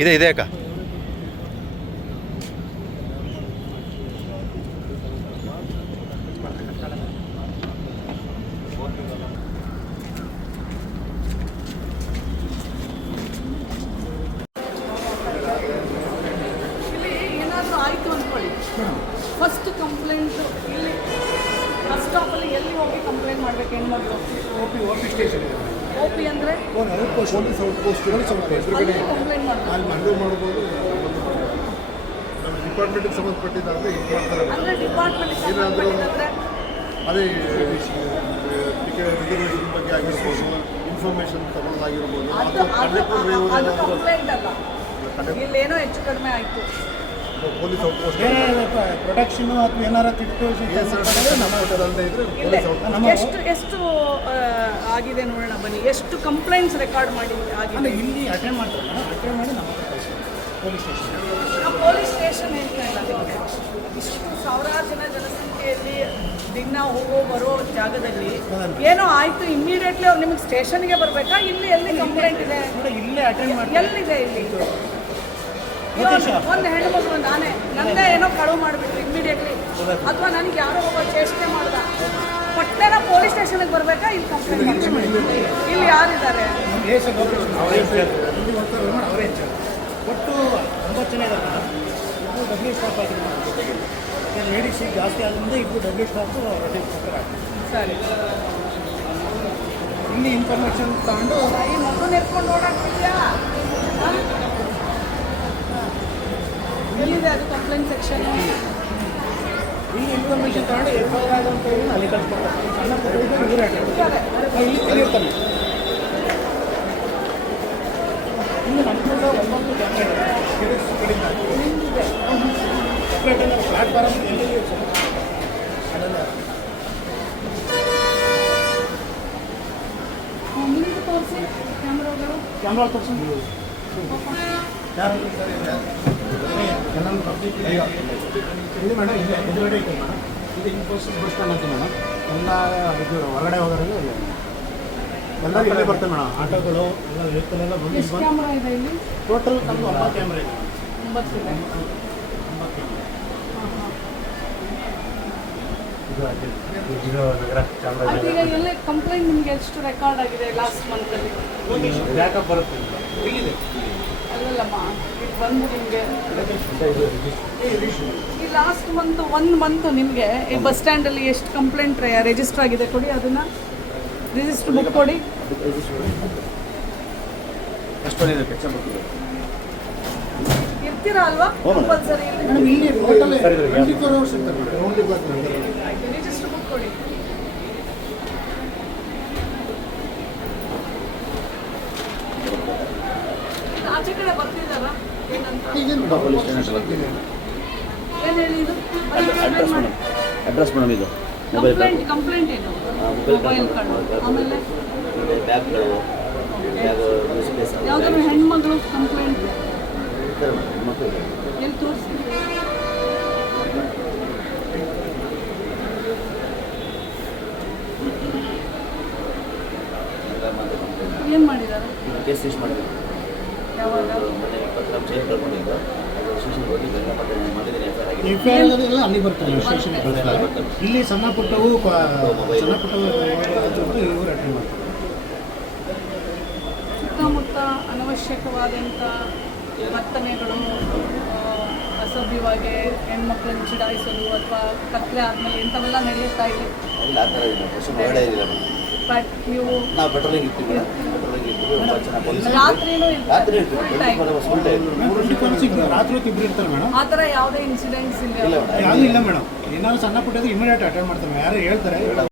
ಇದೆ ಇದೆ ಅಕ್ಕ. ಫಸ್ಟ್ ಕಂಪ್ಲೇಂಟ್ ಕಂಪ್ಲೇಂಟ್ ಮಾಡ್ಬೇಕು ಹೆಣ್ಮಕ್ಳು O P O P station O P ಅಂದರೆ outpost police outpost complaint ಅಲ್ಲಿ ಮನವಿ ಮಾಡ್ಬೋದು ನಮ್ಮ ಡಿಪಾರ್ಟ್ಮೆಂಟ್ಗೆ ಸಂಬಂಧಪಟ್ಟಿದ್ದಾದರೆ ಇದು ಮಾಡ್ತಾರೆ ಅಂದರೆ ಡಿಪಾರ್ಟ್ಮೆಂಟ್ ಏನಾದರೂ ಅದೇ ಟಿಕೆಟ್ ರಿಸರ್ವೇಷನ್ ಬಗ್ಗೆ ಆಗಿರ್ಬೋದು ಇನ್ಫಾರ್ಮೇಷನ್ ತಗೊಳ್ಳೋದಾಗಿರ್ಬೋದು ಕಂಡಕ್ಟರ್ ಇಲ್ಲೇನೋ ಹೆಚ್ಚು ಕಡಿಮೆ ಆಯಿತು ಪೊಲೀಸ್ ಔಟ್ ಪೋಸ್ಟ್ ಪ್ರೊಡಕ್ಷನ್ ಅಥವಾ ಏನಾರ ತಿಟ್ಟು ನಮ್ಮ ಎಷ್ಟು ಎಷ್ಟು ಆಗಿದೆ ನೋಡೋಣ ಬನ್ನಿ. ಎಷ್ಟು ಕಂಪ್ಲೇಂಟ್ಸ್ ರೆಕಾರ್ಡ್ ಮಾಡಿ ಆಗಿದೆ? ಇಲ್ಲಿ ಅಟೆಂಡ್ ಮಾಡ್ತಾರೆ ಅಟೆಂಡ್ ಮಾಡಿ ನಮ್ಮ ಪೊಲೀಸ್ ಸ್ಟೇಷನ್. Police station. ಹೇಳ್ತಾ ಇಲ್ಲ ಇಷ್ಟು ಸಾವಿರಾರು ಜನ ಜನಸಂಖ್ಯೆಯಲ್ಲಿ ದಿನ ಹೋಗೋ ಬರೋ ಜಾಗದಲ್ಲಿ ಏನೋ ಆಯಿತು ಇಮ್ಮಿಡಿಯೇಟ್ಲಿ ಅವ್ರು ನಿಮಗೆ ಸ್ಟೇಷನ್ಗೆ ಬರಬೇಕಾ? ಇಲ್ಲಿ ಎಲ್ಲಿ ಕಂಪ್ಲೇಂಟ್ ಇದೆ? ಇಲ್ಲೇ ಅಟೆಂಡ್ ಮಾಡಿ ಎಲ್ಲಿದೆ ಇಲ್ಲಿ? ಒಂದು ಹೆಣ್ಮಗಳು ನಾನೇ ನಂದೇ ಏನೋ ಕಳುವು ಮಾಡಿಬಿಟ್ರು ಇಮ್ಮಿಡಿಯೇಟ್ಲಿ ಅಥವಾ ನನಗೆ ಯಾರೋ ಒಬ್ಬ ಚೇಷ್ಟೆ ಮಾಡ್ದ. ಪಟ್ಟಣ ಪೊಲೀಸ್ ಸ್ಟೇಷನ್ಗೆ ಬರಬೇಕಾ? ಇಲ್ಲಿ ಕಂಪ್ಲೇಂಟ್ ಇಲ್ಲಿ ಯಾರಿದ್ದಾರೆ? ಒಟ್ಟು ತುಂಬ ಚೆನ್ನಾಗಿದೆ ಇಬ್ಬರು ಡಬ್ಲ್ಯೂ ಸ್ಟಾಪ್ ಆಗಿದೆ ಲೇಡೀಸ್ ಜಾಸ್ತಿ ಆದ್ರಿಂದ ಇಬ್ಬರು ಡಬ್ಲ್ಯೂ ಸ್ಟಾಪ್ ಸರಿ. ಇಲ್ಲಿ ಇನ್ಫಾರ್ಮೇಷನ್ ತಗೊಂಡು ಈ ಮಗು ನೆರ್ಕೊಂಡು ಓಡಾಡ್ತಿದ್ಯಾ? ಎಲ್ಲಿದೆ ಅದು ಕಂಪ್ಲೇಂಟ್ ಸೆಕ್ಷನ್ ಈ ಇನ್ಫಾರ್ಮೇಷನ್ ತಗೊಂಡು ಎಫ್ ಐ ಆರ್ ಅಂತ ಹೇಳಿ ಅಲ್ಲಿ ಕಳ್ಸ್ಕೊಡ್ತಾರೆ ಇನ್ನು ಪುಟ್ಟ ಇವರೇ ಅಟೆಂಡ್ ಇಲ್ಲಿ ತೆಗಿರ್ತಾನೆ ಇಲ್ಲಿ ನಮ್ಮ ಕೂಡ ಒಂಬತ್ತು ಕ್ಯಾಮ್ರಾ ಪ್ಲಾಟ್ಫಾರಮ್ ಎಲ್ಲಿ ಅದೆಲ್ಲ ನಿಮ್ದು ತೋರಿಸಿ. ಕ್ಯಾಮ್ರಾಗಳು ಕ್ಯಾಮ್ರಾ ಪಬ್ಲಿಕ್ ಇಲ್ಲಿ ಮೇಡಮ್ ಇಲ್ಲಿ ಎದುರುಗಡೆ ಐತೆ ಮೇಡಮ್ ಇದು ಇನ್ಫೋಸಿಸ್ ಬಸ್ ಸ್ಟ್ಯಾಂಡ್ ಅಂತ ಮೇಡಮ್ ಎಲ್ಲ ಇದು ಹೊರಗಡೆ ಹೋಗೋರೆಲ್ಲ ಇಲ್ಲ ಎಲ್ಲ ಇಲ್ಲೇ ಬರ್ತವೆ ಮೇಡಮ್ ಆಟೋಗಳು ಎಲ್ಲ ವೆಹಿಕಲ್ ಎಲ್ಲ ಬಂದು ಎಷ್ಟು ಇದೆ ಇಲ್ಲಿ? ಟೋಟಲ್ ನಮ್ದು ಒಂಬತ್ತು ಕ್ಯಾಮ್ರಾ ಇದೆ. ಒಂಬತ್ತು ಕ್ಯಾಮ್ರಾ ಕಂಪ್ಲೇಂಟ್ ನಿಮಗೆ ಎಷ್ಟು ರೆಕಾರ್ಡ್ ಆಗಿದೆ ಲಾಸ್ಟ್ ಮಂತಲ್ಲಿ ಬ್ಯಾಕಪ್ ಬರುತ್ತೆ. ಬಂದು ನಿಮಗೆ ಈ ಲಾಸ್ಟ್ ಮಂತ್ ಒಂದು ಮಂತ್ ನಿಮಗೆ ಈ ಬಸ್ ಸ್ಟ್ಯಾಂಡಲ್ಲಿ ಎಷ್ಟು ಕಂಪ್ಲೇಂಟ್ ರಿಜಿಸ್ಟರ್ ಆಗಿದೆ ಕೊಡಿ ಅದನ್ನ ರಿಜಿಸ್ಟರ್ ಬುಕ್ ಕೊಡಿ. ಇರ್ತೀರಾ ಅಲ್ವಾ? ಕಂಪಲ್ಸರಿ ರಿಜಿಸ್ಟರ್ ಬುಕ್ ಕೊಡಿ ಇದು ಆಚೆ ಕಡೆ ಬರ್ತಿದ್ದಾರಾ ಏನಂತ ಈಗೇನು ಪೊಲೀಸ್ ಸ್ಟೇಷನ್ ಏನು ಹೇಳಿ ಇದು? Address madam. ಅಡ್ರೆಸ್ ಮೇಡಮ್ ಇದು. ಮೊಬೈಲ್ ಕಂಪ್ಲೇಂಟ್ ಕಂಪ್ಲೇಂಟ್ ಏನು ಮೊಬೈಲ್ ಕಾರ್ಡು ಆಮೇಲೆ? ಬ್ಯಾಗ್ಗಳು ಯಾವ್ದಾದ್ರು ಹೆಣ್ಮಗಳು ಕಂಪ್ಲೇಂಟ್ ಎಲ್ಲಿ ತೋರಿಸಿ ಏನು ಮಾಡಿದ್ದಾರೆ? ಕೇಸ್ ರಿಜಿಸ್ಟರ್ ಮಾಡಿದ್ರು ಅಲ್ಲಿ ಬರ್ತಾರೆ ಇಲ್ಲಿ ಸಣ್ಣ ಪುಟ್ಟವು ಸಣ್ಣ ಪುಟ್ಟವು ಇವರು ಅಟೆಂಡ್ ಮಾಡ್ತಾರೆ. ಸುತ್ತಮುತ್ತ ಅನವಶ್ಯಕವಾದಂಥ ವರ್ತನೆಗಳು ಅಸಭ್ಯವಾಗಿ ಹೆಣ್ಮಕ್ಳನ್ನ ಚಿಡಾಯಿಸಲು ಅಥವಾ ಕತ್ಲೆ ಆದಮೇಲೆ ಇಂಥವೆಲ್ಲ ನಡೆಯುತ್ತಾ ಇದೆ? ಬಟ್ ನೀವು ನಾವು ಪೆಟ್ರೋಲಿಂಗ್ ಇರ್ತೀವಿ ಮೇಡಮ್ ಪೆಟ್ರೋಲಿಂಗ್ ಇರ್ತೀವಿ. ತುಂಬ ಚೆನ್ನಾಗಿ ಪೊಲೀಸ್ ರಾತ್ರಿನೂ ರಾತ್ರಿ ಇರ್ತಾರೆ full time full time twenty four six ರಾತ್ರಿ ಹೊತ್ತು ಇಬ್ಬರು ಇರ್ತಾರೆ ಮೇಡಮ್. ಆ ಥರ ಯಾವುದೇ ಇನ್ಸಿಡೆಂಟ್ಸ್ ಇಲ್ಲ ಇಲ್ಲ ಮೇಡಮ್. ಯಾವುದೂ ಇಲ್ಲ ಮೇಡಮ್. ಏನಾದ್ರು ಸಣ್ಣ ಪುಟ್ಟದು ಇಮಿಡಿಯೇಟ್ ಅಟೆಂಡ್ ಮಾಡ್ತಾರೆ. ಯಾರು ಹೇಳ್ತಾರೆ?